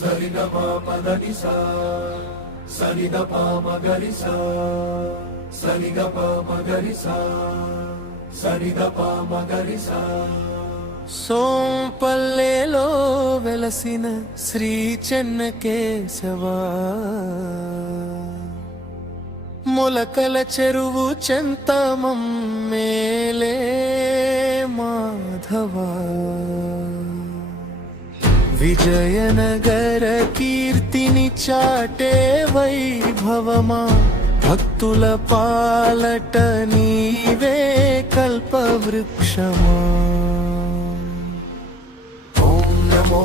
సరిగమ పదనిసా సనిదప మగరిసా సనిగప మగరిసా సనిదప మగరిసా సోంపల్లేలో వెలసిన శ్రీ చెన్నకేశవా మొలకల చెరువు చెంతమమ్మేలే మాధవా విజయనగర కీర్తిని చాటే వైభవమా భక్తుల పాలట నీవే కల్పవృక్షమా. ఓం నమో